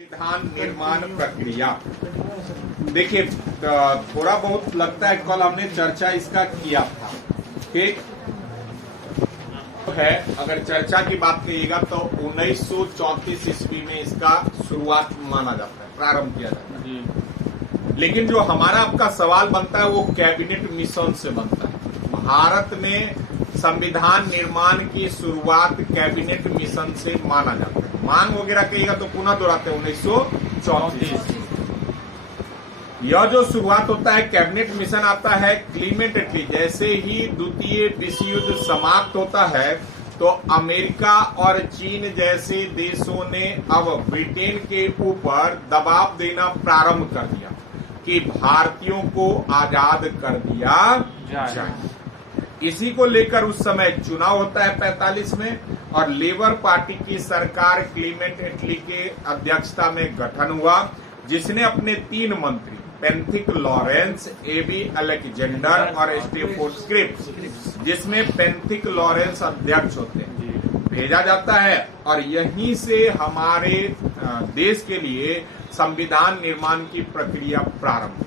संविधान निर्माण प्रक्रिया। देखिए, थोड़ा बहुत लगता है कल हमने चर्चा इसका किया था। ठीक है, अगर चर्चा की बात करिएगा तो 1934 ईस्वी में इसका शुरुआत माना जाता है, प्रारंभ किया जाता है। लेकिन जो हमारा आपका सवाल बनता है वो कैबिनेट मिशन से बनता है। भारत में संविधान निर्माण की शुरुआत कैबिनेट मिशन से माना जाता है। मांग वगैरह कहिएगा तो पुनः दोहराते हैं 1934। यह जो शुरुआत होता है कैबिनेट मिशन आता है क्लीमेंट एटली। जैसे ही द्वितीय विश्व युद्ध समाप्त होता है तो अमेरिका और चीन जैसे देशों ने अब ब्रिटेन के ऊपर दबाव देना प्रारंभ कर दिया कि भारतीयों को आजाद कर दिया जाए। इसी को लेकर उस समय चुनाव होता है 45 में और लेबर पार्टी की सरकार क्लीमेंट एटली के अध्यक्षता में गठन हुआ, जिसने अपने 3 मंत्री पेंथिक लॉरेंस, एबी अलेक्जेंडर और स्टेफोर्ड क्रिप्स, जिसमें पेंथिक लॉरेंस अध्यक्ष होते हैं, भेजा जाता है। और यहीं से हमारे देश के लिए संविधान निर्माण की प्रक्रिया प्रारंभ।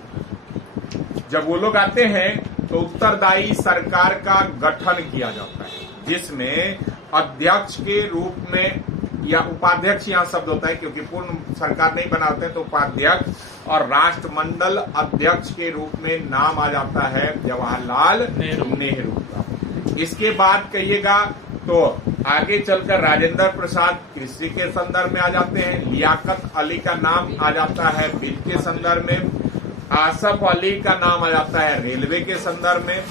जब वो लोग आते हैं तो उत्तरदायी सरकार का गठन किया जाता है, जिसमें अध्यक्ष के रूप में या उपाध्यक्ष यहाँ शब्द होता है, क्योंकि पूर्ण सरकार नहीं बनाते तो उपाध्यक्ष और राष्ट्रमंडल अध्यक्ष के रूप में नाम आ जाता है जवाहरलाल नेहरू का। इसके बाद कहिएगा तो आगे चलकर राजेंद्र प्रसाद कृषि के संदर्भ में आ जाते हैं, लियाकत अली का नाम आ जाता है वित्त के संदर्भ में, आसफ अली का नाम आ जाता है रेलवे के संदर्भ में।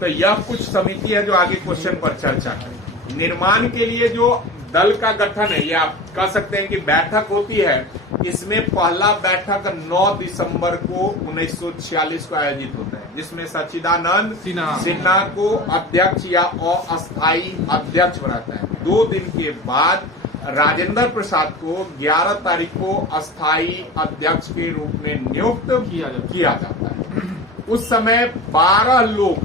तो यह कुछ समिति है जो आगे क्वेश्चन पर चर्चा करें। निर्माण के लिए जो दल का गठन है, या आप कह सकते हैं कि बैठक होती है, इसमें पहला बैठक 9 दिसंबर को 1946 को आयोजित होता है, जिसमें सच्चिदानंद सिन्हा को अध्यक्ष या अस्थायी अध्यक्ष बनाता है। 2 दिन के बाद राजेंद्र प्रसाद को 11 तारीख को अस्थायी अध्यक्ष के रूप में नियुक्त किया जाता है। उस समय 12 लोग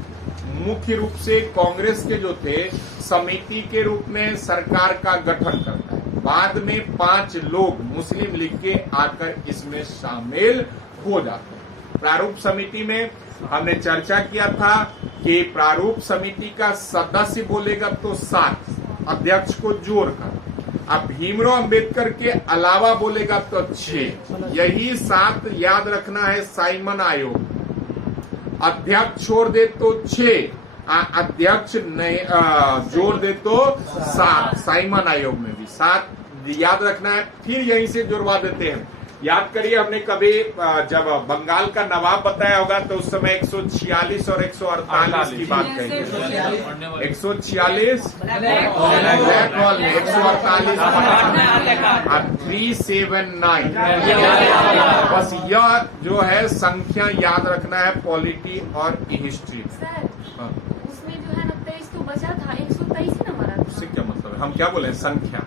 मुख्य रूप से कांग्रेस के जो थे समिति के रूप में सरकार का गठन करता है। बाद में 5 लोग मुस्लिम लीग के आकर इसमें शामिल हो जाते हैं। प्रारूप समिति में हमने चर्चा किया था कि प्रारूप समिति का सदस्य बोलेगा तो 7 अध्यक्ष को जोड़कर, अब भीमराव अंबेडकर के अलावा बोलेगा तो 6, यही 7 याद रखना है। साइमन आयोग अध्यक्ष छोड़ दे तो 6, अध्यक्ष जोड़ दे तो 7, साइमन आयोग में भी 7 याद रखना है। फिर यहीं से जुड़वा देते हैं। याद करिए, हमने कभी जब बंगाल का नवाब बताया होगा तो उस समय 146 और 148 की बात कहेंगे। 146 148 और 379। बस यह जो है संख्या याद रखना है पॉलिटी और हिस्ट्री। उसमें जो है ना 23 तो बचा था, 123 ही ना मरा। उससे क्या मतलब है? हम क्या बोले? संख्या।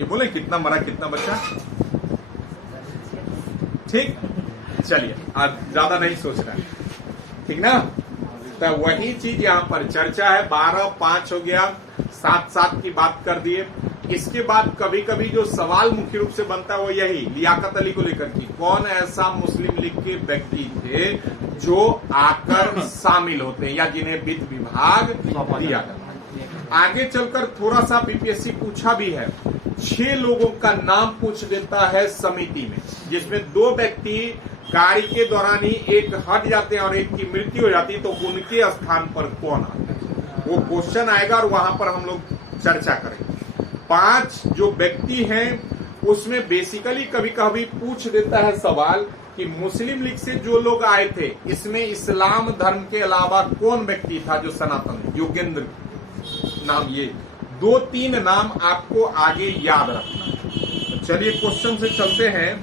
ये बोले कितना मरा कितना बचा। ठीक, चलिए आज ज्यादा नहीं सोच रहा है, ठीक ना। तो वही चीज यहाँ पर चर्चा है। 12 5 हो गया, 7 की बात कर दिए। इसके बाद कभी कभी जो सवाल मुख्य रूप से बनता है वो यही लियाकत अली को लेकर की, कौन ऐसा मुस्लिम लीग के व्यक्ति थे जो आकर शामिल होते हैं या जिन्हें वित्त विभाग दिया जाता है। आगे चलकर थोड़ा सा बीपीएससी पूछा भी है। 6 लोगों का नाम पूछ देता है समिति में, जिसमें 2 व्यक्ति कार्य के दौरान ही एक हट जाते हैं और एक की मृत्यु हो जाती है, तो उनके स्थान पर कौन आता है वो क्वेश्चन आएगा और वहां पर हम लोग चर्चा करेंगे। 5 जो व्यक्ति हैं उसमें बेसिकली कभी कभी पूछ देता है सवाल कि मुस्लिम लीग से जो लोग आए थे इसमें इस्लाम धर्म के अलावा कौन व्यक्ति था जो सनातन, योगेंद्र नाम। ये 2-3 नाम आपको आगे याद रखना। चलिए क्वेश्चन से चलते हैं।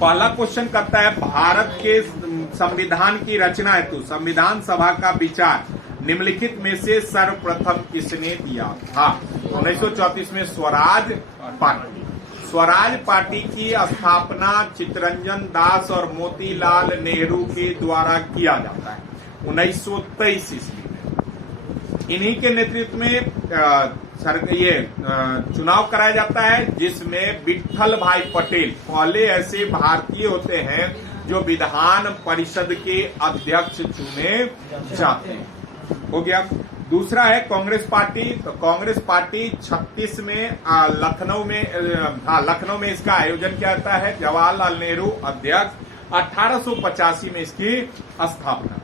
पहला क्वेश्चन करता है, भारत के संविधान की रचना हेतु संविधान सभा का विचार निम्नलिखित में से सर्वप्रथम किसने दिया था? 1934 में स्वराज पार्टी। स्वराज पार्टी की स्थापना चित्तरंजन दास और मोतीलाल नेहरू के द्वारा किया जाता है 1923 ईस्वी में। इन्हीं के नेतृत्व में चुनाव कराया जाता है, जिसमें विट्ठल भाई पटेल पहले ऐसे भारतीय होते हैं जो विधान परिषद के अध्यक्ष चुने जाते हैं। हो गया। दूसरा है कांग्रेस पार्टी। तो कांग्रेस पार्टी 36 में लखनऊ में इसका आयोजन किया जाता है। जवाहरलाल नेहरू अध्यक्ष 1885 में इसकी स्थापना।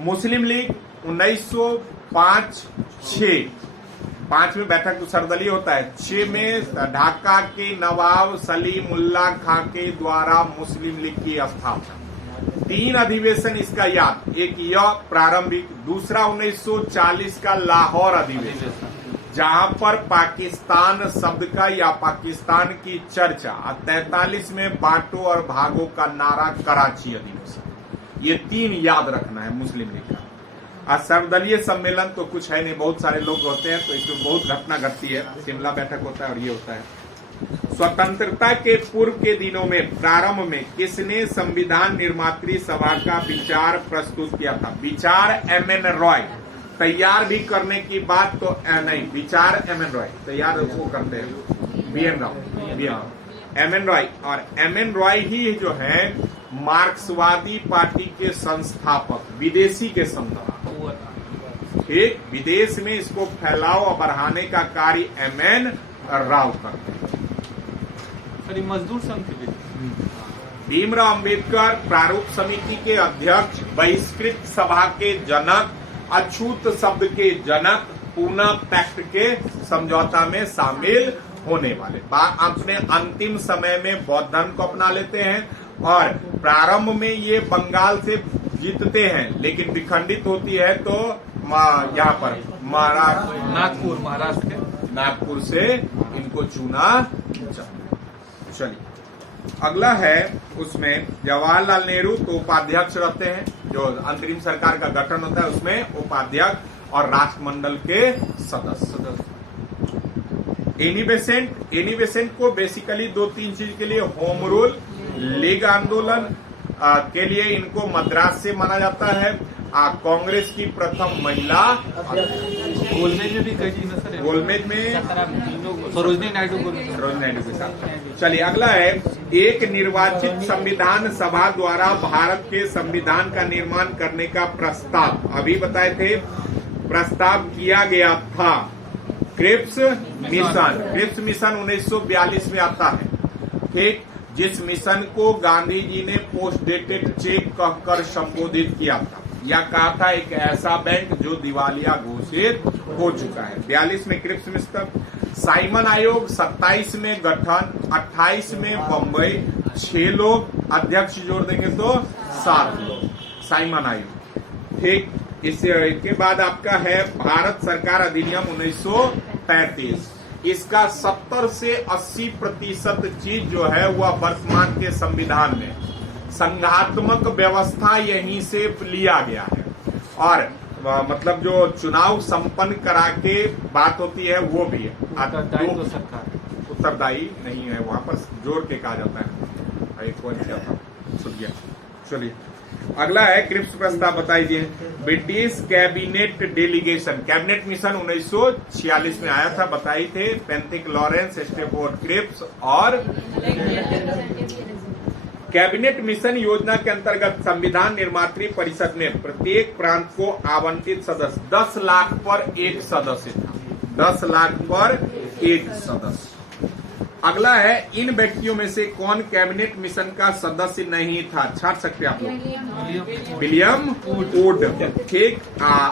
मुस्लिम लीग 1905-6 5 में बैठक तो सर्वदलीय होता है। 6 में ढाका के नवाब सलीमुल्लाह खां के द्वारा मुस्लिम लीग की स्थापना। 3 अधिवेशन इसका याद, एक यह प्रारंभिक, दूसरा 1940 का लाहौर अधिवेशन, जहां पर पाकिस्तान शब्द का या पाकिस्तान की चर्चा, 43 में बांटो और भागो का नारा, कराची अधिवेशन। ये 3 याद रखना है मुस्लिम लीग का। सर्वदलीय सम्मेलन तो कुछ है नहीं, बहुत सारे लोग होते हैं तो इसमें बहुत घटना घटती है। शिमला बैठक होता है और ये होता है। स्वतंत्रता के पूर्व के दिनों में प्रारंभ में किसने संविधान निर्मात्री सभा का विचार प्रस्तुत किया था? विचार एमएन रॉय। तैयार भी करने की बात तो नहीं, विचार एमएन रॉय तैयार वो करते हैं बीएन राव, एमएन रॉय। और एमएन रॉय ही जो है मार्क्सवादी पार्टी के संस्थापक, विदेशी के संस्थापक। ठीक, विदेश में इसको फैलाव और बढ़ाने का कार्य एमएन राव करते हैं। मजदूर संघ के भीमराव अंबेडकर प्रारूप समिति के अध्यक्ष, बहिष्कृत सभा के जनक, अछूत शब्द के जनक, पूना पैक्ट के समझौता में शामिल होने वाले। अपने अंतिम समय में बौद्ध धर्म को अपना लेते हैं और प्रारंभ में ये बंगाल से जीतते हैं, लेकिन विखंडित होती है तो यहाँ पर नागपुर, महाराष्ट्र के नागपुर से इनको चुना। चलिए अगला है, उसमें जवाहरलाल नेहरू तो उपाध्यक्ष रहते हैं, जो अंतरिम सरकार का गठन होता है उसमें उपाध्यक्ष और राष्ट्रमंडल के सदस्य। एनी बेसेंट को बेसिकली 2-3 चीज के लिए, होम रूल, लीग आंदोलन के लिए इनको मद्रास से माना जाता है। कांग्रेस की प्रथम महिला, गोलमेज में भी गई थी ना सर, गोलमेज में सरोजनी नायडू के साथ। चलिए अगला है, एक निर्वाचित संविधान सभा द्वारा भारत के संविधान का निर्माण करने का प्रस्ताव, अभी बताए थे, प्रस्ताव किया गया था। क्रिप्स मिशन 1942 में आता है। ठीक, जिस मिशन को गांधी जी ने पोस्ट डेटेड चेक कहकर संबोधित किया था, या कहा था एक ऐसा बैंक जो दिवालिया घोषित हो चुका है। 42 में क्रिप्स मिशन। साइमन आयोग 27 में गठन, 28 में बम्बई, 6 लोग, अध्यक्ष जोड़ देंगे तो 7 लोग, साइमन आयोग। ठीक, इसके बाद आपका है भारत सरकार अधिनियम 1935। इसका 70 से 80% चीज जो है वह वर्तमान के संविधान में संघात्मक व्यवस्था यहीं से लिया गया है। और मतलब जो चुनाव संपन्न करा के बात होती है वो भी है। तो सरकार उत्तरदायी नहीं है, वहां पर जोड़ के कहा जाता है। एक चलिए अगला है, क्रिप्स प्रस्ताव बताइए। British cabinet delegation, cabinet mission 1946 में आया था, बताई थे, पेंथिक लॉरेंस, स्टेफोर्ड क्रिप्स। और कैबिनेट मिशन योजना के अंतर्गत संविधान निर्मात्री परिषद में प्रत्येक प्रांत को आवंटित सदस्य 10 लाख पर एक सदस्य था, 10 लाख पर एक सदस्य। अगला है, इन व्यक्तियों में से कौन कैबिनेट मिशन का सदस्य नहीं था? छाट सकते आप लोग। विलियम वुड, ठीक,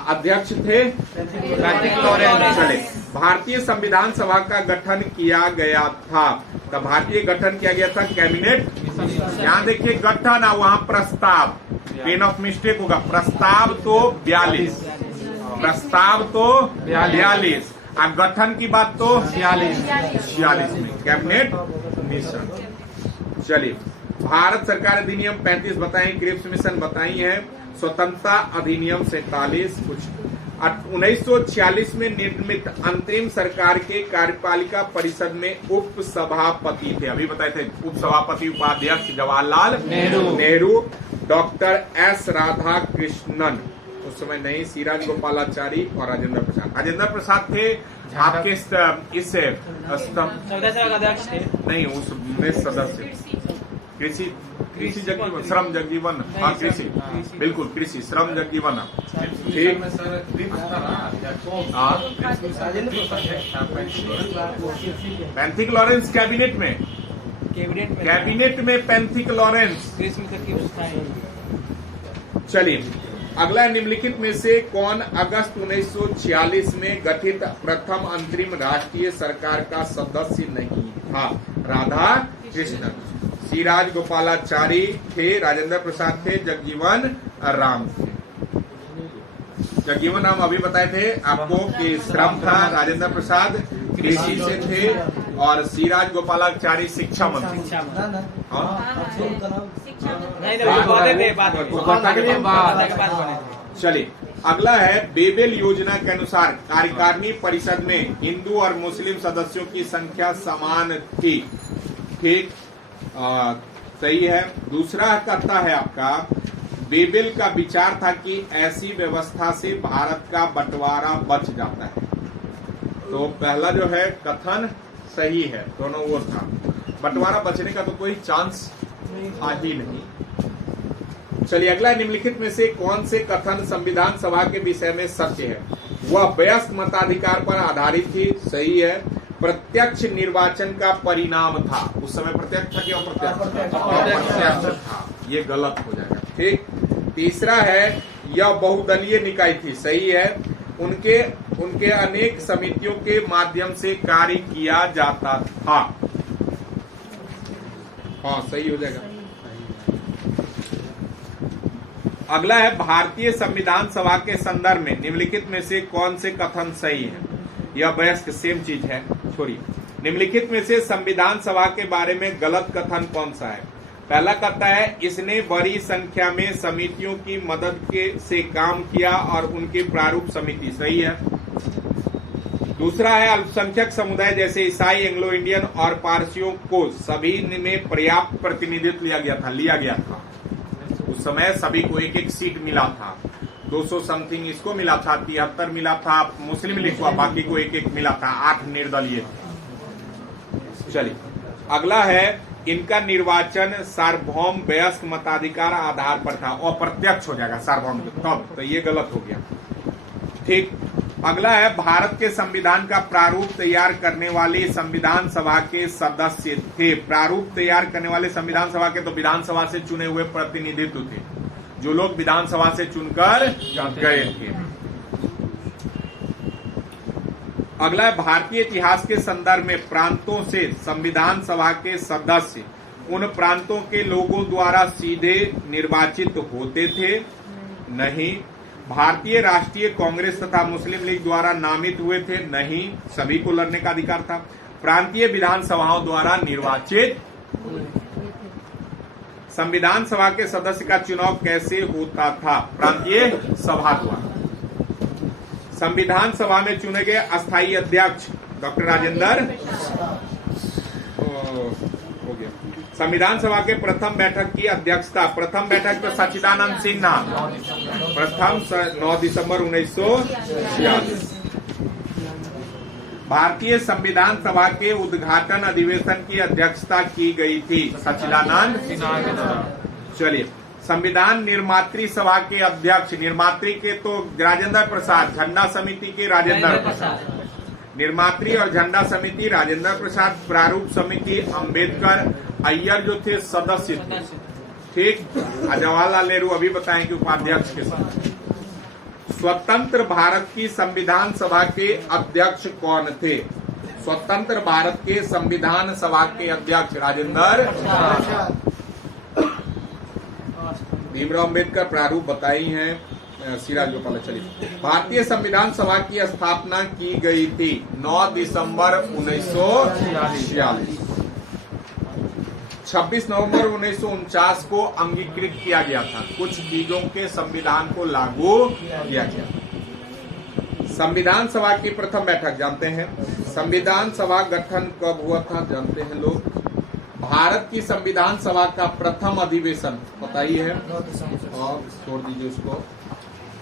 अध्यक्ष थे पेंथिक लॉरेंस। चले, भारतीय संविधान सभा का गठन किया गया था। तो भारतीय गठन किया गया था कैबिनेट, यहाँ देखिए गठन और वहां प्रस्ताव, पेन ऑफ मिस्टेक होगा, प्रस्ताव तो 42, प्रस्ताव तो 42, गठन की बात तो 46 में कैबिनेट मिशन। चलिए, भारत सरकार अधिनियम 35 बताएं, क्रिप्स मिशन बताई है, स्वतंत्रता अधिनियम 47, कुछ 1946 में निर्मित अंतरिम सरकार के कार्यपालिका परिषद में उप सभापति थे, अभी बताए थे, उप सभापति उपाध्यक्ष जवाहरलाल नेहरू, डॉक्टर एस राधाकृष्णन, उस समय नहीं, सीराज गोपालाचारी और राजेंद्र प्रसाद। राजेंद्र प्रसाद थे आपके इस अध्यक्ष थे नहीं, उसमें सदस्य कृषि कृषि जगजीवन, श्रम जगजीवन, हाँ कृषि, बिल्कुल कृषि श्रम जगजीवन, ठीक। पैंथिक लॉरेंस कैबिनेट में पैंथिक लॉरेंस। चलिए अगला, निम्नलिखित में से कौन अगस्त 1946 में गठित प्रथम अंतरिम राष्ट्रीय सरकार का सदस्य नहीं था? राधा कृष्णन, सीराज गोपालाचारी थे, राजेंद्र प्रसाद थे, जगजीवन राम थे। जगजीवन राम अभी बताए थे आपको कि श्रम था, राजेंद्र प्रसाद कृषि से थे और सीराज गोपालाचारी शिक्षा मंत्री। चलिए अगला है, बेबेल योजना के अनुसार कार्यकारिणी परिषद में हिंदू और मुस्लिम सदस्यों की संख्या समान थी, ठीक, सही है। दूसरा कहता है आपका, बेबेल का विचार था कि ऐसी व्यवस्था से भारत का बंटवारा बच जाता है। तो पहला जो है कथन सही है, दोनों वो था, बंटवारा बचने का तो कोई चांस था ही नहीं। चलिए अगला, निम्नलिखित में से कौन से कथन संविधान सभा के विषय में सत्य है? वह वयस्क मताधिकार पर आधारित थी, सही है। प्रत्यक्ष निर्वाचन का परिणाम था, उस समय प्रत्यक्ष था कि अप्रत्यक्ष था, ये गलत हो जाएगा, ठीक। तीसरा है, यह बहुदलीय निकाय थी, सही है। उनके अनेक समितियों के माध्यम से कार्य किया जाता था, हाँ सही हो जाएगा। अगला है, भारतीय संविधान सभा के संदर्भ में निम्नलिखित में से कौन से कथन सही है? यह वयस्क सेम चीज है, छोड़िए। निम्नलिखित में से संविधान सभा के बारे में गलत कथन कौन सा है? पहला कहता है, इसने बड़ी संख्या में समितियों की मदद से काम किया और उनके प्रारूप समिति, सही है। दूसरा है, अल्पसंख्यक समुदाय जैसे ईसाई, एंग्लो इंडियन और पारसियों को सभी में पर्याप्त प्रतिनिधित्व लिया गया था। उस समय सभी को एक एक सीट मिला था, 200 समथिंग इसको मिला था, 73 मिला था मुस्लिम लीग को, बाकी को एक एक मिला था, 8 निर्दलीय थे। चलिए अगला है, इनका निर्वाचन सार्वभौम वयस्क मताधिकार आधार पर था, अप्रत्यक्ष हो जाएगा सार्वभौम, तब तो ये गलत हो गया, ठीक। अगला है, भारत के संविधान का प्रारूप तैयार करने वाले संविधान सभा के सदस्य थे। प्रारूप तैयार करने वाले संविधान सभा के तो विधानसभा से चुने हुए प्रतिनिधित्व थे, जो लोग विधानसभा से चुनकर गए थे। अगला है, भारतीय इतिहास के संदर्भ में प्रांतों से संविधान सभा के सदस्य उन प्रांतों के लोगों द्वारा सीधे निर्वाचित होते थे, नहीं। भारतीय राष्ट्रीय कांग्रेस तथा मुस्लिम लीग द्वारा नामित हुए थे, नहीं, सभी को लड़ने का अधिकार था। प्रांतीय विधानसभाओं द्वारा निर्वाचित। संविधान सभा के सदस्य का चुनाव कैसे होता था? प्रांतीय सभा द्वारा। संविधान सभा में चुने गए अस्थायी अध्यक्ष डॉक्टर राजेंद्र हो गया। संविधान सभा के प्रथम बैठक की अध्यक्षता, प्रथम बैठक तो सच्चिदानंद सिन्हा, प्रथम 9 दिसंबर 1946। भारतीय संविधान सभा के उद्घाटन अधिवेशन की अध्यक्षता की गई थी सच्चिदानंद सिन्हा के द्वारा। चलिए, संविधान निर्मात्री सभा के अध्यक्ष, निर्मात्री के तो राजेंद्र प्रसाद, झंडा समिति के राजेंद्र प्रसाद। निर्मात्री और झंडा समिति राजेंद्र प्रसाद, प्रारूप समिति अंबेडकर, अय्यर जो थे सदस्य थे, ठीक। जवाहरलाल नेहरू अभी बताएं कि उपाध्यक्ष के साथ। स्वतंत्र भारत की संविधान सभा के अध्यक्ष कौन थे? स्वतंत्र भारत के संविधान सभा के अध्यक्ष राजेंद्र प्रसाद। भीमराव अम्बेडकर प्रारूप बताई हैं सीराज गोपालाचारी। भारतीय संविधान सभा की स्थापना की गई थी 9 दिसंबर 1946। 26 नवंबर 1949 को अंगीकृत किया गया था। कुछ चीजों के संविधान को लागू किया गया। संविधान सभा की प्रथम बैठक जानते हैं। संविधान सभा गठन कब हुआ था जानते हैं लोग। भारत की संविधान सभा का प्रथम अधिवेशन पता ही है, और छोड़ दीजिए उसको।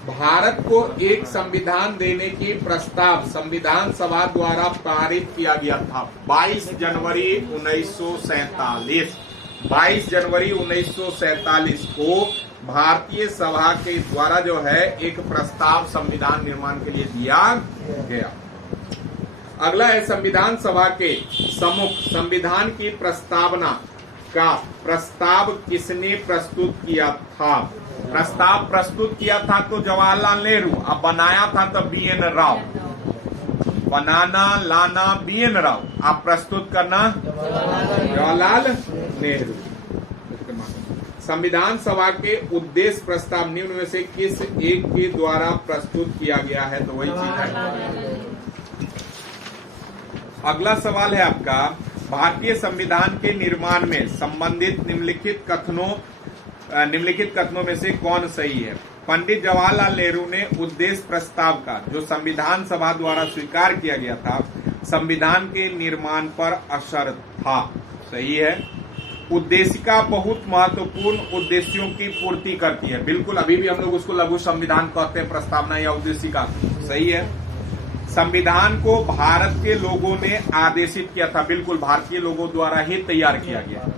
भारत को एक संविधान देने की प्रस्ताव संविधान सभा द्वारा पारित किया गया था 22 जनवरी 1947। 22 जनवरी 1947 को भारतीय सभा के द्वारा जो है एक प्रस्ताव संविधान निर्माण के लिए दिया गया। अगला है संविधान सभा के सम्मुख संविधान की प्रस्तावना का प्रस्ताव किसने प्रस्तुत किया था? प्रस्ताव प्रस्तुत किया था तो जवाहरलाल नेहरू, अब बनाया था तो बीएन राव। बनाना लाना बीएन राव, आप प्रस्तुत करना जवाहरलाल नेहरू। संविधान सभा के उद्देश्य प्रस्ताव निम्न में से किस एक के द्वारा प्रस्तुत किया गया है? तो वही चीज है। अगला सवाल है आपका, भारतीय संविधान के निर्माण में संबंधित निम्नलिखित कथनों में से कौन सही है? पंडित जवाहरलाल नेहरू ने उद्देश्य प्रस्ताव का जो संविधान सभा द्वारा स्वीकार किया गया था संविधान के निर्माण पर असर था। सही है। उद्देशिका बहुत महत्वपूर्ण उद्देश्यों की पूर्ति करती है। बिल्कुल, अभी भी हम लोग उसको लघु संविधान कहते हैं, प्रस्तावना या उद्देशिका। सही है। संविधान को भारत के लोगों ने आदेशित किया था। बिल्कुल, भारतीय लोगों द्वारा ही तैयार किया गया।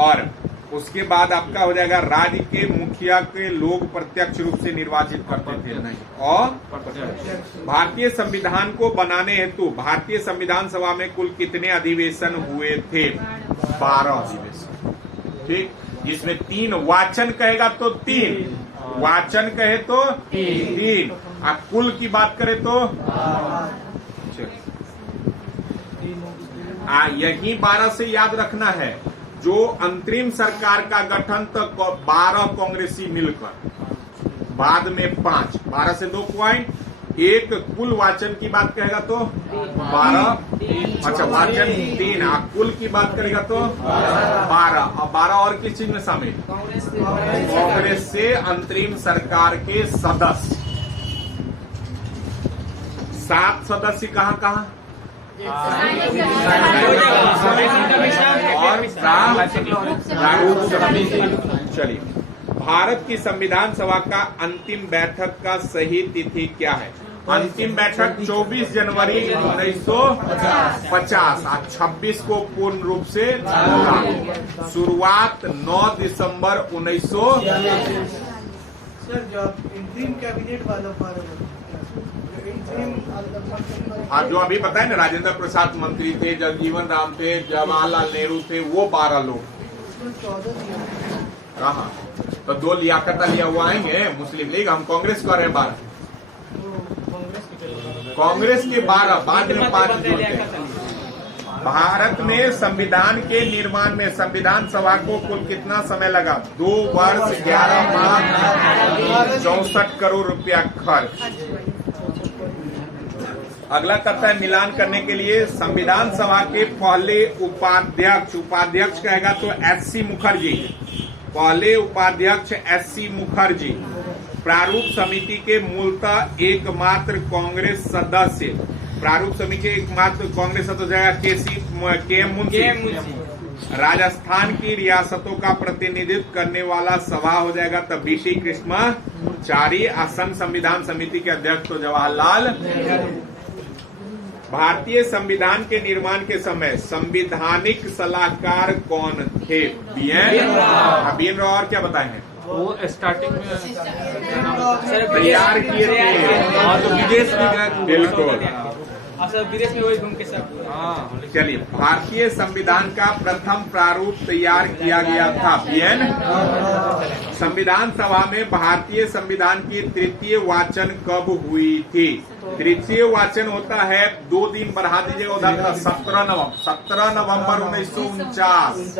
और उसके बाद आपका हो जाएगा राज्य के मुखिया के लोग प्रत्यक्ष रूप से निर्वाचित करते थे नहीं, और भारतीय संविधान को बनाने हेतु भारतीय संविधान सभा में कुल कितने अधिवेशन हुए थे? 12 अधिवेशन। ठीक, जिसमें 3 वाचन कहेगा तो 3, वाचन कहे तो 3, और कुल की बात करें तो यही 12 से याद रखना है। जो अंतरिम सरकार का गठन तो 12 कांग्रेसी मिलकर, बाद में 5, 12 से 2 पॉइंट, एक कुल वाचन की बात कहेगा तो 12, अच्छा वाचन 3, कुल की बात करेगा तो 12, और 12 और किस चीज में शामिल? कांग्रेस से अंतरिम सरकार के सदस्य। 7 सदस्य कहाँ कहाँ? और चलिए, भारत की संविधान सभा का अंतिम बैठक का सही तिथि क्या है? अंतिम बैठक 24 जनवरी 1950 और 26 को पूर्ण रूप से होगा। शुरुआत 9 दिसंबर 1900। सर, जो इंतरिम कैबिनेट वाला आप जो अभी बताए ना, राजेंद्र प्रसाद मंत्री थे, जगजीवन राम थे, जवाहरलाल नेहरू थे, वो 12 लोग। कहाँ? तो 2 लियाकत अली हुआ आएंगे मुस्लिम लीग, हम कांग्रेस कर रहे हैं 12, कांग्रेस के 12, बाद में 5 जोड़ते। भारत में संविधान के निर्माण में संविधान सभा को कुल कितना समय लगा? 2 वर्ष 11 माह 64 करोड़ रुपया खर्च। अगला करता है मिलान करने के लिए संविधान सभा के पहले उपाध्यक्ष कहेगा तो एससी मुखर्जी, पहले उपाध्यक्ष एससी मुखर्जी। प्रारूप समिति के मूलतः एकमात्र कांग्रेस सदस्य, प्रारूप समिति के एकमात्र कांग्रेस सदस्य के मुंशी। राजस्थान की रियासतों का प्रतिनिधित्व करने वाला सभा हो जाएगा तब बीसी कृष्णाचारी। आसन संविधान समिति के अध्यक्ष तो जवाहरलाल। भारतीय संविधान के निर्माण के समय संवैधानिक सलाहकार कौन थे? बीएन राव। और क्या बताए हैं? वो स्टार्टिंग में तैयार किए थे और तो विदेश भी गए। बिल्कुल, विदेश में वही घूम के सब। हाँ, चलिए, भारतीय संविधान का प्रथम प्रारूप तैयार किया गया था बीएन। संविधान सभा में भारतीय संविधान की तृतीय वाचन कब हुई थी? तृतीय वाचन होता है 2 दिन बढ़ा दीजिएगा उधर का 17 नवंबर 1949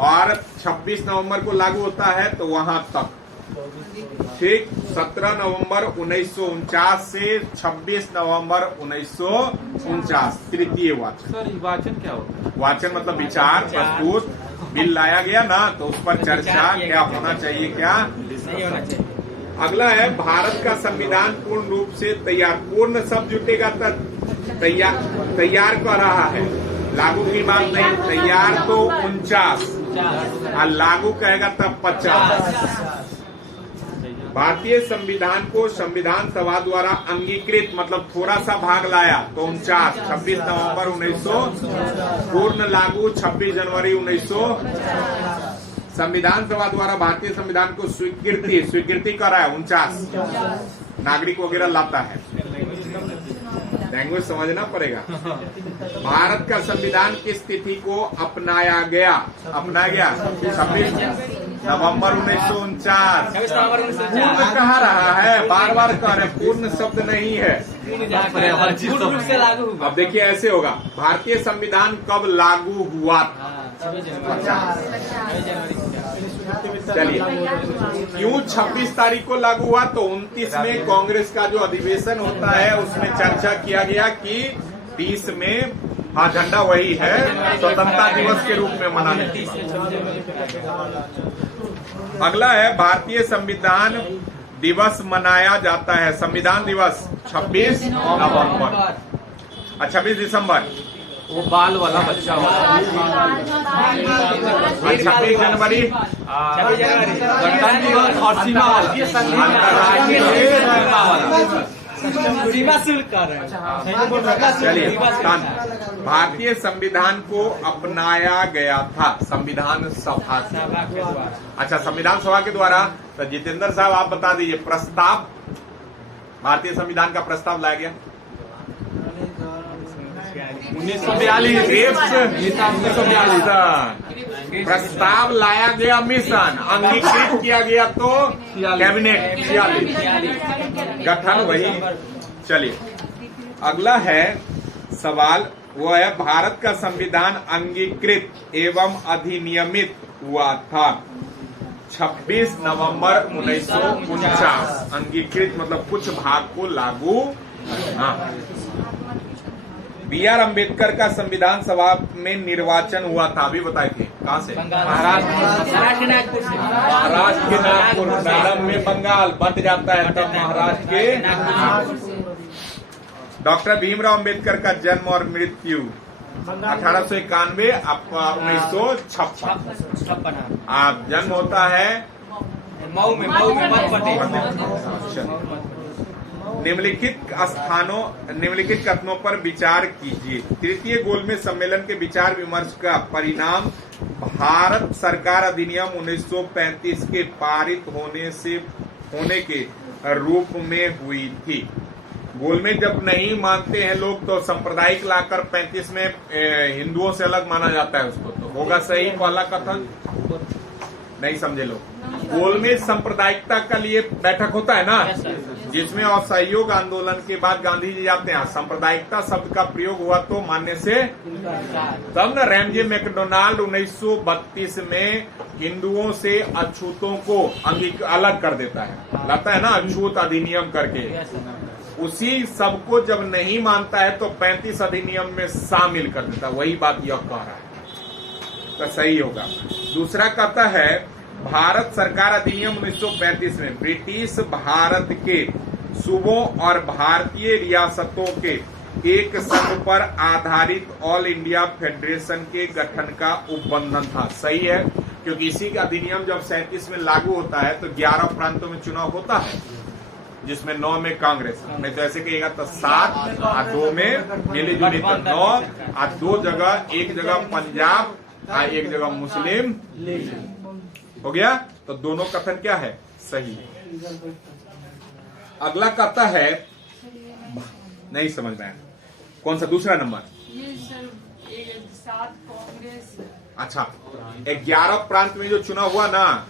और 26 नवंबर को लागू होता है तो वहां तक। ठीक, 17 नवंबर 1949 से 26 नवंबर 1949 तृतीय वाचन। सर वाचन क्या होता है? वाचन मतलब विचार प्रस्तुत, बिल लाया गया ना तो उस पर चर्चा क्या होना चाहिए, क्या नहीं होना चाहिए। अगला है भारत का संविधान पूर्ण रूप से तैयार। पूर्ण शब्द जुटेगा तब तैयार कर रहा है, लागू की बात नहीं। तैयार तो 49 और लागू कहेगा तब 50। भारतीय संविधान को संविधान सभा द्वारा अंगीकृत मतलब थोड़ा सा भाग लाया तो 26 नवंबर 1900, पूर्ण लागू 26 जनवरी 1900। संविधान सभा द्वारा भारतीय संविधान को स्वीकृति कराया 49, नागरिक वगैरह लाता है, लैंग्वेज समझना पड़ेगा। भारत का संविधान किस तिथि को अपनाया गया 26 नवंबर 1949। पूर्ण कहा रहा है, बार बार कह रहे, पूर्ण शब्द नहीं है। पूर्ण रूप से लागू हुआ। अब देखिए ऐसे होगा, भारतीय संविधान कब लागू हुआ था? चलिए, क्यों 26 तारीख को लागू हुआ? तो 29 में कांग्रेस का जो अधिवेशन होता है उसमें चर्चा किया गया कि 30 में झंडा वही है स्वतंत्रता दिवस के रूप में मनाने की। अगला है भारतीय संविधान दिवस मनाया जाता है, संविधान दिवस 26 नवंबर, 26 दिसंबर वो बाल वाला बच्चा होगा। 26 जनवरी गणतंत्र दिवस और सीमा वाला, सीमा शुल्क कर रहे हैं। चलिए, भारतीय संविधान को अपनाया गया था संविधान सभा के। अच्छा, संविधान सभा के द्वारा। तो जितेंद्र साहब आप बता दीजिए, प्रस्ताव भारतीय संविधान का प्रस्ताव लाया गया 1942। प्रस्ताव लाया गया, मिशन अंगीकृत किया गया तो कैबिनेट 46, गठन वही। चलिए, अगला है सवाल, वो है भारत का संविधान अंगीकृत एवं अधिनियमित हुआ था 26 नवंबर 1949। अंगीकृत मतलब कुछ भाग को लागू। B.R. अम्बेडकर का संविधान सभा में निर्वाचन हुआ था, अभी बताए थे, कहाँ से? महाराष्ट्र के नागपुर से। महाराष्ट्र के नागपुर, मैडम में बंगाल बंट जाता है तब महाराष्ट्र के नागपुर। डॉक्टर भीमराव अम्बेडकर का जन्म और मृत्यु 1891, 1956। आप जन्म होता है मऊ में निम्नलिखित कथनों पर विचार कीजिए। तृतीय गोलमेज सम्मेलन के विचार विमर्श का परिणाम भारत सरकार अधिनियम 1935 के पारित होने के रूप में हुई थी। गोलमेज जब नहीं मानते हैं लोग तो सांप्रदायिक लाकर 35 में हिंदुओं से अलग माना जाता है उसको, तो होगा सही पहला कथन? नहीं समझे लोग। गोलमेज सांप्रदायिकता का लिए बैठक होता है ना, जिसमें असहयोग आंदोलन के बाद गांधी जी जाते हैं, सांप्रदायिकता शब्द का प्रयोग हुआ तो मानने से तब न रैमजे मैकडोनाल्ड 1932 में हिंदुओं से अछूतों को अलग कर देता है, लाता है ना अछूत अधिनियम करके। उसी सबको जब नहीं मानता है तो 35 अधिनियम में शामिल कर देता, वही बात यह कह रहा है, तो सही होगा। दूसरा कहता है भारत सरकार अधिनियम 1935 में ब्रिटिश भारत के सूबों और भारतीय रियासतों के एक संघ पर आधारित ऑल इंडिया फेडरेशन के गठन का उपबंधन था। सही है, क्योंकि इसी का अधिनियम जब 37 में लागू होता है तो 11 प्रांतों में चुनाव होता है, जिसमें 9 में कांग्रेस, नहीं तो ऐसे कहेगा तो 7 और 2 में मिली जुली तो 9 और 2 जगह, एक जगह पंजाब और एक जगह मुस्लिम हो गया। तो दोनों कथन क्या है? सही। अगला कहता है, नहीं समझ में आया, कौन सा? दूसरा नंबर। ये सर 7 कांग्रेस। अच्छा, 11 प्रांत में जो चुनाव हुआ ना,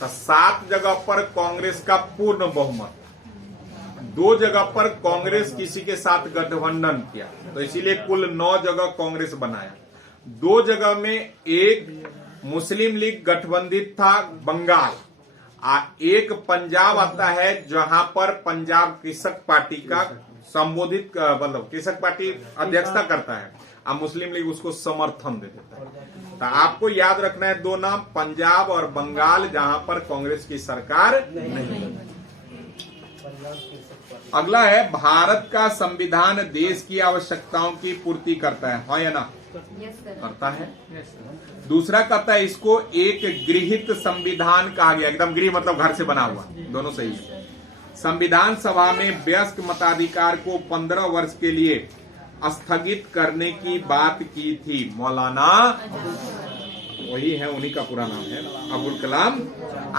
तो 7 जगह पर कांग्रेस का पूर्ण बहुमत, 2 जगह पर कांग्रेस किसी के साथ गठबंधन किया, तो इसीलिए कुल 9 जगह कांग्रेस बनाया। 2 जगह में एक मुस्लिम लीग गठबंधित था बंगाल, एक पंजाब आता है जहां पर पंजाब कृषक पार्टी का संबोधित मतलब कृषक पार्टी अध्यक्षता करता है, और मुस्लिम लीग उसको समर्थन दे देता है। तो आपको याद रखना है 2 नाम, पंजाब और बंगाल, जहां पर कांग्रेस की सरकार नहीं। अगला है भारत का संविधान देश की आवश्यकताओं की पूर्ति करता है, हाँ या ना? Yes sir. करता है। दूसरा कहता है इसको एक गृहीत संविधान कहा गया, एकदम गृह मतलब घर से बना हुआ, दोनों सही है। संविधान सभा में वयस्क मताधिकार को 15 वर्ष के लिए स्थगित करने की बात की थी मौलाना, वही है, उन्हीं का पूरा नाम है अब्दुल कलाम।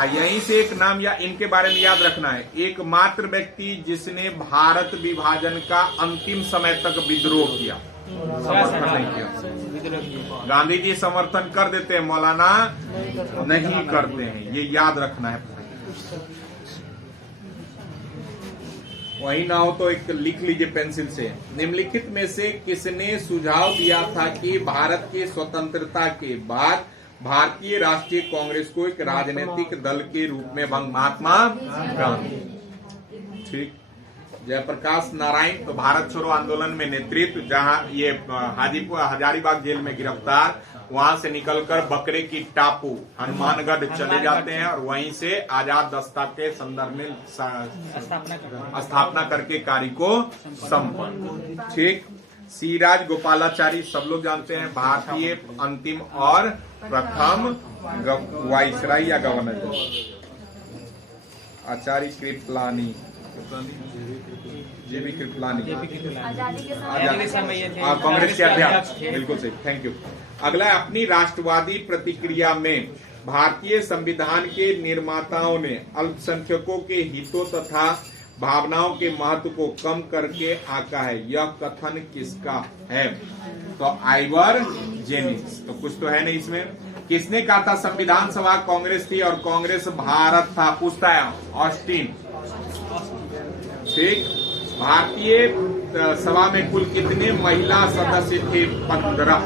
यहीं से एक नाम या इनके बारे में याद रखना है, एकमात्र व्यक्ति जिसने भारत विभाजन का अंतिम समय तक विद्रोह किया, समर्थन नहीं किया। गांधी जी समर्थन कर देते हैं, मौलाना नहीं करते हैं, ये याद रखना है। वही ना हो तो एक लिख लीजिए पेंसिल से, निम्नलिखित में से किसने सुझाव दिया था कि भारत की स्वतंत्रता के बाद भारतीय राष्ट्रीय कांग्रेस को एक राजनीतिक दल के रूप में महात्मा गांधी। ठीक। जयप्रकाश नारायण तो भारत छोड़ो आंदोलन में नेतृत्व, जहां ये हाजीपुर हजारीबाग जेल में गिरफ्तार, वहां से निकलकर बकरे की टापू हनुमानगढ़ चले जाते हैं और वहीं से आजाद दस्ता के संदर्भ में स्थापना करके कार्य को संपन्न। ठीक। सीराज गोपालाचारी सब लोग जानते हैं, भारतीय अंतिम और प्रथम वाइसराय या गवर्नर। आचार्य कृपलानी, जेबी कृपलानी कांग्रेस के अध्यक्ष, बिल्कुल सही, थैंक यू। अगला, अपनी राष्ट्रवादी प्रतिक्रिया में भारतीय संविधान के निर्माताओं ने अल्पसंख्यकों के हितों तथा भावनाओं के महत्व को कम करके आका है, यह कथन किसका है? तो आइवर जेनिंग्स। तो कुछ तो है नहीं इसमें। किसने कहा था संविधान सभा कांग्रेस थी और कांग्रेस भारत था? पूछता है ऑस्टिन। ठीक। भारतीय सभा में कुल कितने महिला सदस्य थे? 15।